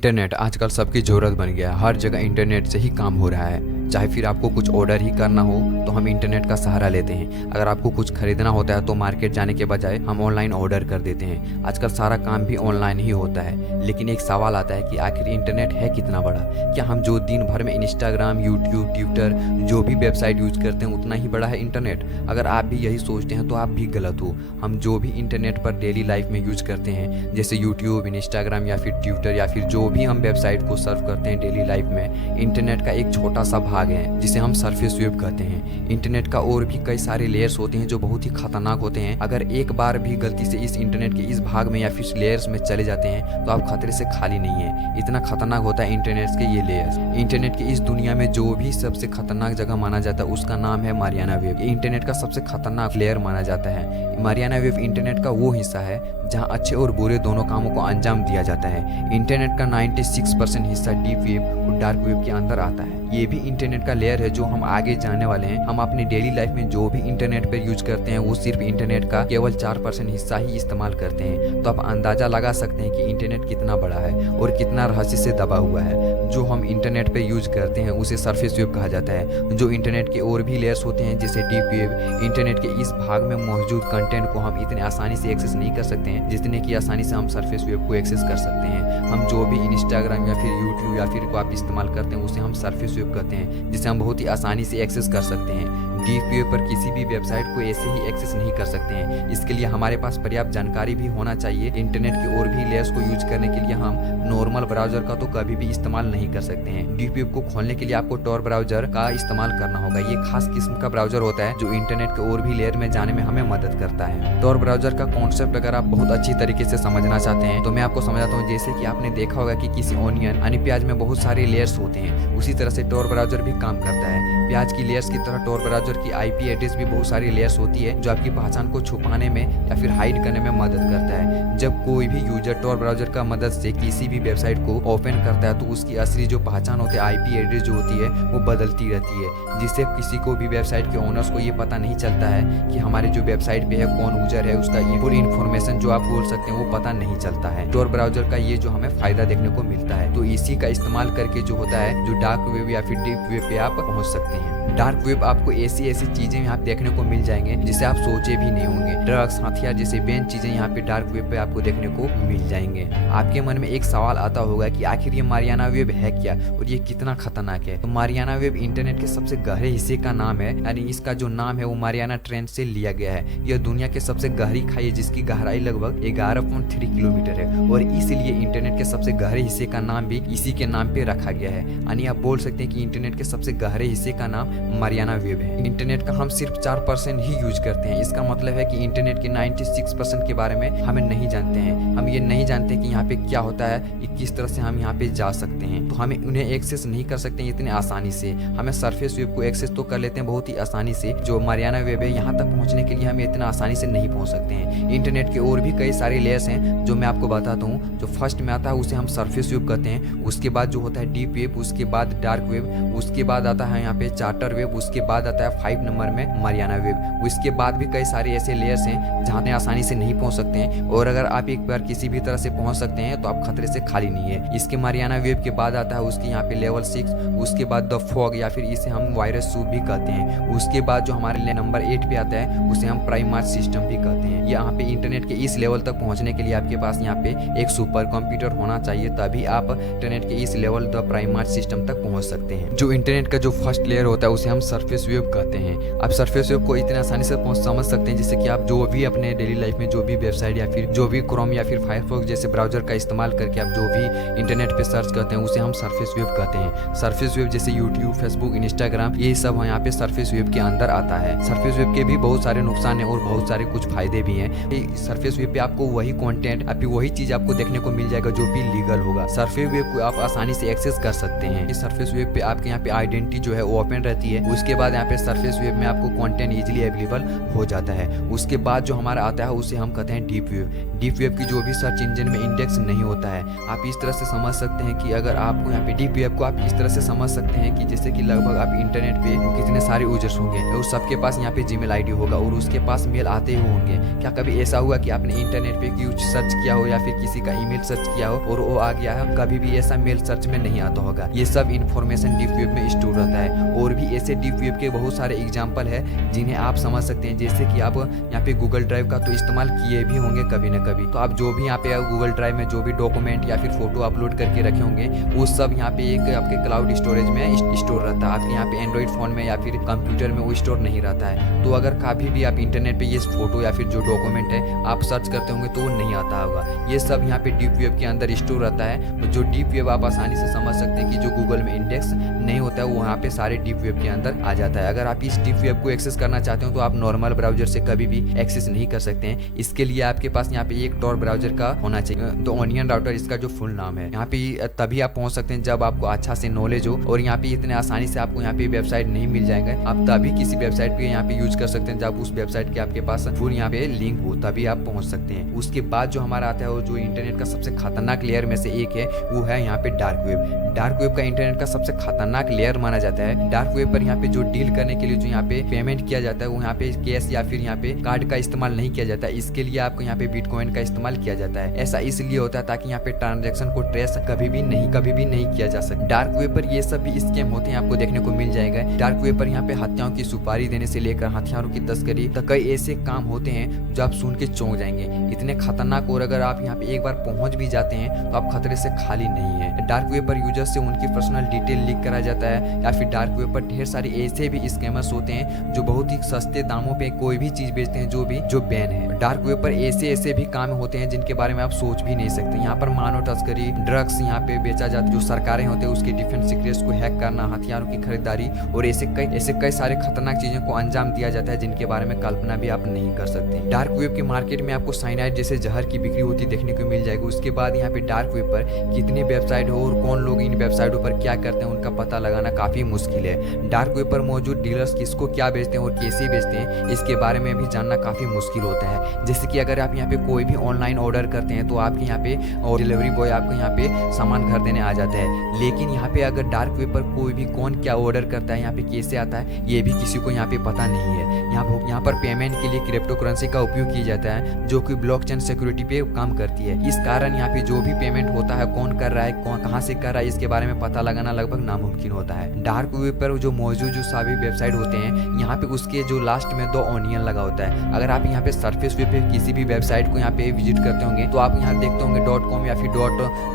Internet आजकल सबकी ज़रूरत बन गया है। हर जगह इंटरनेट से ही काम हो रहा है। चाहे फिर आपको कुछ ऑर्डर ही करना हो तो हम इंटरनेट का सहारा लेते हैं। अगर आपको कुछ खरीदना होता है तो मार्केट जाने के बजाय हम ऑनलाइन ऑर्डर कर देते हैं। आजकल सारा काम भी ऑनलाइन ही होता है। लेकिन एक सवाल आता है कि आखिर इंटरनेट है कितना बड़ा? क्या हम जो दिन भर में इंस्टाग्राम, यूट्यूब, ट्विटर जो भी वेबसाइट यूज करते हैं उतना ही बड़ा है इंटरनेट? अगर आप भी यही सोचते हैं तो आप भी गलत हो। हम जो भी इंटरनेट पर डेली लाइफ में यूज करते हैं, जैसे यूट्यूब, इंस्टाग्राम या फिर ट्विटर या फिर जो भी हम वेबसाइट को सर्व करते हैं डेली लाइफ में, इंटरनेट का एक छोटा सा भाग है जिसे हम सरफेस वेब कहते हैं। इंटरनेट का और भी कई सारे लेयर्स होते हैं जो बहुत ही खतरनाक होते हैं। अगर एक बार भी गलती से इस इंटरनेट के इस भाग में या फिर लेयर्स में चले जाते हैं तो आप खतरे से खाली नहीं है। इतना खतरनाक होता है इंटरनेट के ये लेयर्स। इंटरनेट की इस दुनिया में जो भी सबसे खतरनाक जगह माना जाता है उसका नाम है मारियाना वेब। ये इंटरनेट का सबसे खतरनाक लेयर माना जाता है। मारियाना वेब इंटरनेट का वो हिस्सा है जहां अच्छे और बुरे दोनों कामों को अंजाम दिया जाता है। इंटरनेट का 96% हिस्सा डीप वेब और डार्क वेब के अंदर आता है। ये भी इंटरनेट का लेयर है जो हम आगे जानने वाले हैं। हम अपनी डेली लाइफ में जो भी इंटरनेट पर यूज करते हैं वो सिर्फ इंटरनेट का केवल 4% हिस्सा ही इस्तेमाल करते हैं। तो आप अंदाजा लगा सकते हैं कि इंटरनेट कितना बड़ा है और कितना रहस्य से दबा हुआ है। जो हम इंटरनेट पे यूज करते हैं उसे सरफेस वेब कहा जाता है। जो इंटरनेट के और भी लेयर्स होते हैं जैसे डीप वेब, इंटरनेट के इस भाग में मौजूद कंटेंट को हम इतने आसानी से एक्सेस नहीं कर सकते हैं जितने की आसानी से हम सरफेस वेब को एक्सेस कर सकते हैं। हम जो भी इंस्टाग्राम या फिर यूट्यूब या फिर को आप इस्तेमाल करते हैं उसे हम सरफेस वेब कहते हैं, जिसे हम बहुत ही आसानी से एक्सेस कर सकते हैं। डीप वेब पर किसी भी वेबसाइट को ऐसे ही एक्सेस नहीं कर सकते हैं। इसके लिए हमारे पास पर्याप्त जानकारी भी होना चाहिए। इंटरनेट के और भी लेयर्स को यूज करने के लिए हम नॉर्मल ब्राउजर का तो कभी भी इस्तेमाल नहीं कर सकते हैं। डीप वेब को खोलने के लिए आपको टॉर ब्राउजर का इस्तेमाल करना होगा। ये खास किस्म का ब्राउजर होता है जो इंटरनेट के और भी लेयर में जाने में हमें मदद करता है। टॉर ब्राउजर का कॉन्सेप्ट अगर आप बहुत अच्छी तरीके से समझना चाहते हैं तो मैं आपको समझाता हूँ। जैसे कि आपने देखा होगा कि किसी ऑनियन यानी प्याज में बहुत सारे लेयर्स होते हैं, उसी तरह से टॉर ब्राउजर भी काम करता है। प्याज की लेयर्स की तरह टॉर ब्राउजर की आईपी एड्रेस भी बहुत सारी लेयर्स होती है जो आपकी पहचान को छुपाने में या फिर हाइड करने में मदद करता है। जब कोई भी यूजर टॉर ब्राउजर का मदद से किसी भी वेबसाइट को ओपन करता है तो उसकी असली जो पहचान होती है, आईपी एड्रेस जो होती है वो बदलती रहती है, जिससे किसी को भी वेबसाइट के ओनर्स को ये पता नहीं चलता है कि हमारे जो वेबसाइट पे है कौन यूजर है, उसका फुल इन्फॉर्मेशन जो आप बोल सकते हैं वो पता नहीं चलता है। टॉर ब्राउजर का ये जो हमें फायदा देखने को मिलता है। तो इसी का इस्तेमाल करके जो होता है जो डार्क वेब या फिर डीप वेब पे आप पहुंच सकते हैं। डार्क वेब आपको ऐसी चीजें यहाँ देखने को मिल जाएंगे जिसे आप सोचे भी नहीं होंगे। ड्रग्स, हथियार जैसे बेन चीजें यहाँ पे डार्क वेब पे आपको देखने को मिल जाएंगे। आपके मन में एक सवाल आता होगा कि आखिर ये मारियाना वेब है क्या और ये कितना खतरनाक है? तो मारियाना वेब इंटरनेट के सबसे गहरे हिस्से का नाम है, यानी इसका जो नाम है वो मारियाना ट्रेंच से लिया गया है। यह दुनिया के सबसे गहरी खाई है जिसकी गहराई लगभग 11.3 किलोमीटर है और इसीलिए इंटरनेट के सबसे गहरे हिस्से का नाम भी इसी के नाम पे रखा गया है। यानी आप बोल सकते हैं कि इंटरनेट के सबसे गहरे हिस्से का नाम मारियाना वेब है। इंटरनेट का हम सिर्फ 4% ही यूज करते हैं। इसका मतलब है कि इंटरनेट के 96% के बारे में हमें नहीं जानते हैं। हम ये नहीं जानते कि यहाँ पे क्या होता है, किस तरह से हम यहाँ पे जा सकते हैं। तो हमें उन्हें एक्सेस नहीं कर सकते इतने आसानी से। हमें सरफेस वेब को एक्सेस तो कर लेते हैं बहुत ही आसानी से। जो मारियाना वेब है यहाँ तक पहुँचने के लिए हमें इतना आसानी से नहीं पहुँच सकते हैं। इंटरनेट के और भी कई सारे लेयर्स हैं जो मैं आपको बताता हूँ। जो फर्स्ट में आता है उसे हम सरफेस वेब कहते हैं। उसके बाद जो होता है डीप वेब, उसके बाद डार्क वेब, उसके बाद आता है यहाँ पे चार्टर वेब, उसके बाद आता है 5 नंबर में मारियाना वेब। उसके बाद भी कई सारे ऐसे लेयर्स हैं जहाँ पे आसानी से नहीं पहुंच सकते हैं। और अगर आप एक बार किसी भी तरह से पहुंच सकते हैं तो आप खतरे से खाली नहीं है। इसके मारियाना वेब के बाद आता है उसके यहाँ पे लेवल 6, उसके बाद द फॉग या फिर इसे हम वायरस सूप भी कहते हैं। उसके बाद जो हमारे लिए नंबर 8 पे आता है उसे हम प्राइमार्च सिस्टम भी कहते हैं। यहाँ पे इंटरनेट के इस लेवल तक पहुँचने के लिए आपके पास यहाँ पे एक सुपर कंप्यूटर होना चाहिए, तभी आप इंटरनेट के इस लेवल द प्राइमार्च सिस्टम तक पहुँच सकते हैं। जो इंटरनेट का जो फर्स्ट लेयर होता है उसे हम सरफेस वेब कहते हैं। आप सरफेस वेब को इतने आसानी से समझ सकते हैं जैसे कि आप जो भी अपने डेली लाइफ में जो भी वेबसाइट या फिर जो भी क्रोम या फिर फायरफॉक्स जैसे ब्राउजर का इस्तेमाल करके आप जो भी इंटरनेट पे सर्च करते हैं उसे हम सरफेस वेब कहते हैं। सरफेस वेब जैसे यूट्यूब, फेसबुक, इंस्टाग्राम, ये सब यहाँ पे सरफेस वेब के अंदर आता है। सरफेस वेब के भी बहुत सारे नुकसान है और बहुत सारे कुछ फायदे भी हैं। सरफेस वेब पे आपको वही कंटेंट, आपकी वही चीज आपको देखने को मिल जाएगा जो भी लीगल होगा। सरफेस वेब को आप आसानी से एक्सेस कर सकते हैं। सरफेस वेब पे आपके यहाँ पे आइडेंटिटी जो है वो ओपन रहती है। उसके बाद यहाँ पे सरफेस वेब में आपको कंटेंट इजीली अवेलेबल हो जाता है। उसके बाद जो हमारा आता है उसे हम कहते हैं डीप वेब। डीप वेब की जो भी सर्च इंजन में इंडेक्स नहीं होता है, आप इस तरह से समझ सकते हैं कि अगर आपको यहाँ पे डीप वेब को आप इस तरह से समझ सकते हैं कि जैसे कि लगभग आप इंटरनेट पे कितने सारे यूजर्स होंगे और सबके पास यहाँ पे जीमेल आईडी होगा और उसके पास मेल आते ही होंगे। क्या कभी ऐसा हुआ कि आपने इंटरनेट पे कुछ सर्च किया हो या फिर किसी का ईमेल सर्च किया हो और वो आ गया है? कभी भी ऐसा मेल सर्च में नहीं आता होगा। ये सब इन्फॉर्मेशन डीप वेब में स्टोर रहता है। और भी ऐसे डीप वेब के बहुत सारे एग्जाम्पल है जिन्हें आप समझ सकते हैं, जैसे कि आप यहाँ पे गूगल ड्राइव का तो इस्तेमाल किए भी होंगे कभी न कभी। तो आप जो भी यहाँ पे गूगल ड्राइव में जो भी डॉक्यूमेंट या फिर फोटो अपलोड करके रखे होंगे वो सब यहाँ पे एक आपके क्लाउड स्टोरेज में स्टोर रहता है। आपके यहाँ पे एंड्रॉइड फोन में या फिर कंप्यूटर में वो स्टोर नहीं रहता है। तो अगर कभी भी आप इंटरनेट पे ये फोटो या फिर जो डॉक्यूमेंट है आप सर्च करते होंगे तो वो नहीं आता होगा। ये सब यहाँ पे डीप वेब के अंदर स्टोर रहता है। तो जो डीप वेब आप आसानी से समझ सकते हैं कि जो गूगल में इंडेक्स नहीं होता है वो यहाँ पे सारे डीप वेब के अंदर आ जाता है। अगर आप इस डीप वेब को एक्सेस करना चाहते हो तो आप नॉर्मल ब्राउजर से कभी भी एक्सेस नहीं कर सकते हैं। इसके लिए आपके पास यहाँ पे एक टॉर ब्राउजर का होना चाहिए। तो ऑनियन राउटर इसका जो फुल नाम है। यहाँ पे तभी आप पहुंच सकते हैं जब आपको अच्छा से नॉलेज हो। और यहाँ पे इतने आसानी से आपको यहाँ पे वेबसाइट नहीं मिल जाएंगे। आप तभी किसी वेबसाइट पे यहाँ पे यूज कर सकते हैं जब उस वेबसाइट के आपके पास फुल यहाँ पे लिंक हो, तभी आप पहुंच सकते हैं। उसके बाद जो हमारा आता है वो जो इंटरनेट का सबसे खतरनाक लेयर में से एक है वो है यहाँ पे डार्क वेब। डार्क वेब का इंटरनेट का सबसे खतरनाक लेयर माना जाता है। डार्क वेब पर यहाँ पे जो डील करने के लिए जो यहाँ पे पेमेंट किया जाता है वो यहाँ पे कैश या फिर यहाँ पे कार्ड का इस्तेमाल नहीं किया जाता है। इसके लिए आपको यहाँ पे बिटकॉइन का इस्तेमाल किया जाता है। ऐसा इसलिए होता है ताकि यहाँ पे ट्रांजेक्शन को ट्रेस कभी भी नहीं किया जा सके। डार्क वेब पर ये सब भी स्कैम होते हैं, आपको देखने को मिल जाएगा। डार्क वेब पर यहाँ पे हत्याओं की सुपारी देने से लेकर हथियारों की तस्करी तक कई ऐसे काम होते हैं जो आप सुन के चौंक जाएंगे, इतने खतरनाक। और अगर आप यहाँ पे एक बार पहुंच भी जाते हैं तो आप खतरे से खाली नहीं है। डार्क वेब पर यूजर से उनकी पर्सनल डिटेल लीक करा जाता है। या फिर डार्क वेब पर ढेर सारे ऐसे भी स्कैमर्स होते हैं जो बहुत ही सस्ते दामों पे कोई भी चीज बेचते हैं जो बैन है। डार्क वेब पर ऐसे भी काम होते हैं जिनके बारे में आप सोच भी नहीं सकते। यहाँ पर मानव तस्करी, ड्रग्स यहाँ पे बेचा जाता है, जो सरकारें होते हैं उसके डिफेंस सीक्रेट्स को हैक करना, हथियारों की खरीदारी और ऐसे कई सारे खतरनाक चीजों को अंजाम दिया जाता है जिनके बारे में कल्पना भी आप नहीं कर सकते। डार्क वेब के मार्केट में आपको साइनाइड जैसे जहर की बिक्री होती देखने को मिल जाएगी। उसके बाद यहाँ पे डार्क वेब पर कितने वेबसाइट हो और कौन लोग इन वेबसाइटों पर क्या करते हैं उनका पता लगाना काफी मुश्किल है। डार्क वेब पर मौजूद डीलर्स किसको क्या बेचते हैं और कैसे बेचते हैं इसके बारे में भी जानना काफी मुश्किल होता है। जैसे कि अगर आप यहाँ पे कोई भी ऑनलाइन ऑर्डर करते हैं तो आपके यहाँ पे और डिलीवरी बॉय आपको यहाँ पे सामान घर देने आ जाता है। लेकिन यहाँ पे अगर डार्क वेब पर कोई भी कौन क्या ऑर्डर करता है, यहाँ पे कैसे आता है, ये भी किसी को यहाँ पे पता नहीं है। यहाँ पर पेमेंट के लिए क्रिप्टो करेंसी का उपयोग किया जाता है जो कि ब्लॉकचेन सिक्योरिटी पे काम करती है। इस कारण यहाँ पे जो भी पेमेंट होता है कौन कर रहा है, कहाँ से कर रहा है, इसके बारे में पता लगाना लगभग नामुमकिन होता है। डार्क वेब पर जो मौजूद जो सभी वेबसाइट होते हैं यहाँ पे उसके जो लास्ट में 2 ऑनियन लगा होता है। अगर आप यहाँ पे सरफेस वेब पे किसी भी वेबसाइट को यहाँ पे विजिट करते होंगे तो आप यहाँ देखते होंगे .com या फिर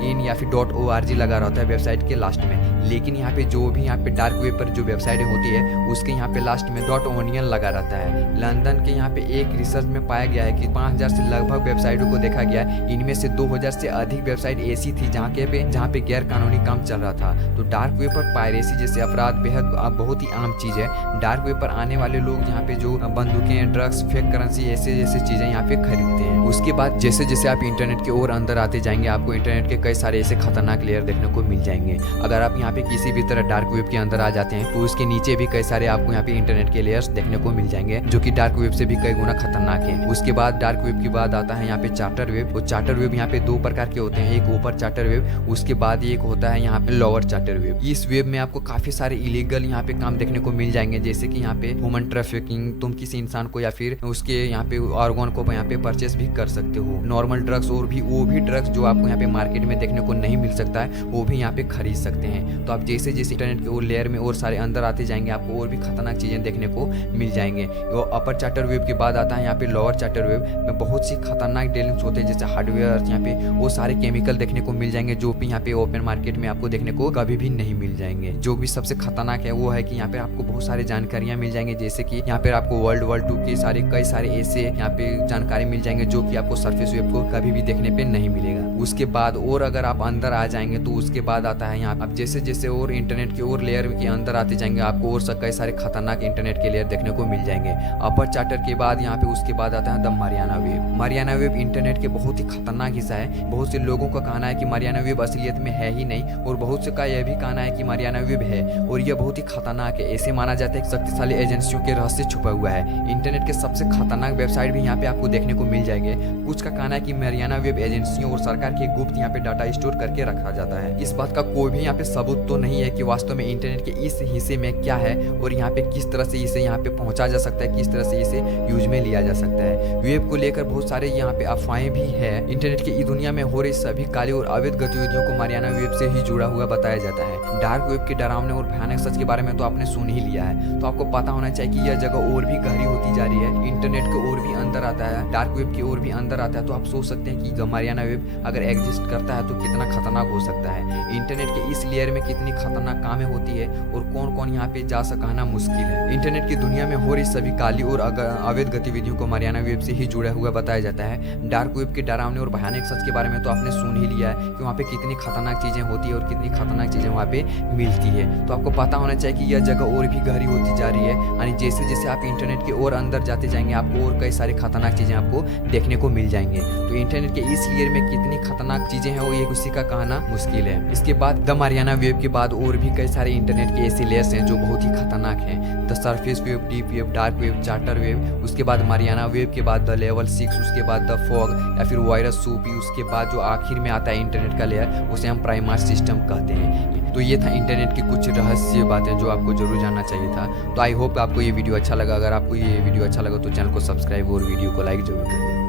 .in या फिर .org लगा रहता है वेबसाइट के लास्ट में। लेकिन यहाँ पे जो भी यहाँ पे डार्क वेब पर जो वेबसाइट होती है उसके यहाँ पे लास्ट में .onion लगा रहता है। लंदन के यहाँ पे एक रिसर्च में पाया गया है कि 5000 से लगभग वेबसाइटों को देखा गया है। इनमें से 2000 से अधिक वेबसाइट ऐसी थी जहाँ पे गैर कानूनी काम चल रहा था। तो डार्क वेब पर पायरेसी जैसे अपराध बेहद बहुत ही आम चीज है। डार्क वेब पर आने वाले लोग यहाँ पे जो बंदूकें, ड्रग्स, फेक करेंसी ऐसे चीजें यहाँ पे खरीदते हैं। उसके बाद जैसे जैसे आप इंटरनेट के और अंदर आते जाएंगे आपको इंटरनेट के कई सारे ऐसे खतरनाक लेयर देखने को मिल जाएंगे। अगर आप यहाँ पे किसी भी तरह डार्क वेब के अंदर आ जाते हैं तो उसके नीचे भी कई सारे आपको यहाँ पे इंटरनेट के लेयर्स देखने को मिल जाएंगे जो कि डार्क वेब से भी कई गुना खतरनाक है। उसके बाद डार्क वेब के बाद आता है यहाँ पे चार्टर वेब। और चार्टर वेब यहाँ पे 2 प्रकार के होते हैं, एक ऊपर चार्टर वेब, उसके बाद एक होता है यहाँ पे लोअर चार्टर वेब। इस वेब में आपको काफी सारे इलीगल यहाँ पे काम देखने को मिल जाएंगे, जैसे कि यहाँ पे ह्यूमन ट्रैफिकिंग, तुम किसी इंसान को या फिर उसके यहाँ पे ऑर्गन को यहाँ पे परचेस भी कर सकते हो। नॉर्मल ड्रग्स और भी वो भी ड्रग्स जो आपको यहाँ पे मार्केट में देखने को नहीं मिल सकता है वो भी यहाँ पे खरीद सकते हैं। तो आप जैसे जैसे इंटरनेट के और लेयर में और सारे अंदर आते जाएंगे आपको और भी खतरनाक चीजें देखने को मिल जाएंगे। वो अपर चार्टर वेब के बाद आता है यहाँ पे लोअर चार्टर वेब में बहुत सी खतरनाक डीलिंग्स होते हैं, जैसे हार्डवेयर, यहाँ पे वो सारे केमिकल देखने को मिल जाएंगे जो भी यहाँ पे ओपन मार्केट में आपको देखने को कभी भी नहीं मिल जाएंगे। जो भी सबसे खतरनाक है वो है कि यहाँ पे आपको बहुत सारी जानकारियां मिल जाएंगे, जैसे कि यहाँ पे आपको वर्ल्ड वॉर 2 के कई सारे ऐसे यहाँ पे जानकारी मिल जाएंगे जो कि आपको सरफेस वेब को कभी भी देखने पे नहीं मिलेगा। उसके बाद और अगर आप अंदर आ जाएंगे तो उसके बाद आता है यहाँ आप जैसे जैसे और इंटरनेट की और लेयर के अंदर आते जाएंगे आपको और कई सारे खतरनाक इंटरनेट के लेयर देखने को मिल जाएंगे। अपर चार्टर के बाद यहाँ पे उसके बाद आता है the Mariana wave. Mariana wave internet के बहुत ही खतरनाक हिस्सा है। बहुत से लोगों का कहना है कि मारियाना वेव असलियत में है ही नहीं, और बहुत से का यह भी कहना है कि मारियाना वेव है और यह बहुत ही खतरनाक है। ऐसे माना जाता है कि शक्तिशाली एजेंसियों के रहस्य छुपा हुआ है। इंटरनेट के सबसे खतरनाक वेबसाइट भी यहाँ पे आपको देखने को मिल जाएंगे। कुछ का कहना है कि मारियाना वेब एजेंसियों और सरकार के गुप्त यहाँ पे डाटा स्टोर करके रखा जाता है। इस बात का कोई भी यहाँ पे सबूत तो नहीं है कि वास्तव में इंटरनेट के इस हिस्से में क्या है और यहाँ पे किस तरह से इसे यहाँ पे पहुंचा जा सकता है, किस तरह से इसे यूज में लिया जा सकता है। वेब को लेकर बहुत सारे यहाँ पे अफवाहें भी है। इंटरनेट की इस दुनिया में हो रही सभी काली और अवैध गतिविधियों को मारियाना वेब से ही जुड़ा हुआ बताया जाता है। डार्क वेब के डरावने और भयानक सच के बारे में तो आपने सुन ही लिया है, तो आपको पता होना चाहिए कि यह जगह और भी गहरी होती जा रही है। इंटरनेट को और भी अंदर आता है, डार्क वेब की और भी अंदर आता है। तो आप सोच सकते हैं कि मारियाना वेब अगर एग्जिस्ट करता है तो कितना खतरनाक हो सकता है। इंटरनेट के इस लेयर में कितनी खतरनाक कामें होती है और कौन कौन यहाँ पे जा सकना मुश्किल है। इंटरनेट की दुनिया में हो रही सभी काली और अवैध गतिविधियों को मारियाना वेब से ही जुड़ा हुआ बताया जाता है। डार्क वेब के डरावने और भयानक सच के बारे में तो आपने सुन ही लिया है कि वहाँ पे कितनी खतरनाक चीजें होती है और कितनी खतरनाक चीजें वहाँ पे मिलती है। तो आपको पता होना चाहिए कि यह जगह और भी गहरी होती जा रही है। यानी जैसे जैसे आप इंटरनेट के और अंदर जाते जाएंगे आपको और कई सारे खतरनाक चीजें आपको देखने को मिल जाएंगे। तो इंटरनेट के इस लेयर में कितनी खतरनाक चीजें हैं वो ये किसी का कहना मुश्किल है। इसके बाद द मारियाना वेब के बाद और भी कई सारे इंटरनेट के ऐसे लेयर्स हैं जो बहुत ही खतरनाक हैं। The surface web, deep web, dark web, charter web, उसके बाद मारियाना वेब के बाद द लेवल 6, उसके बाद द फॉग या फिर वायरस सूपी, उसके बाद जो आखिर में आता है इंटरनेट का लेयर उसे हम प्राइमर सिस्टम कहते हैं। तो ये था इंटरनेट की कुछ रहस्य बातें जो आपको जरूर जानना चाहिए था। तो आई होप आपको ये वीडियो अच्छा लगा। अगर आपको ये वीडियो अच्छा लगा तो चैनल को सब्सक्राइब और वीडियो को लाइक जरूर करें।